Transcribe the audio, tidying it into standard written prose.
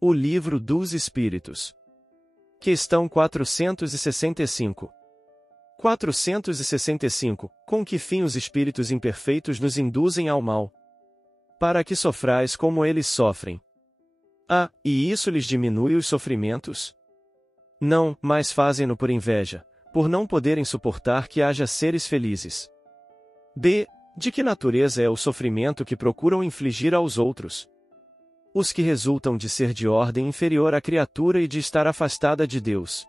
O Livro dos Espíritos. Questão 465. 465. Com que fim os espíritos imperfeitos nos induzem ao mal? Para que sofrais como eles sofrem. E isso lhes diminui os sofrimentos? Não, mas fazem-no por inveja, por não poderem suportar que haja seres felizes. B. De que natureza é o sofrimento que procuram infligir aos outros? Os que resultam de ser de ordem inferior à criatura e de estar afastada de Deus.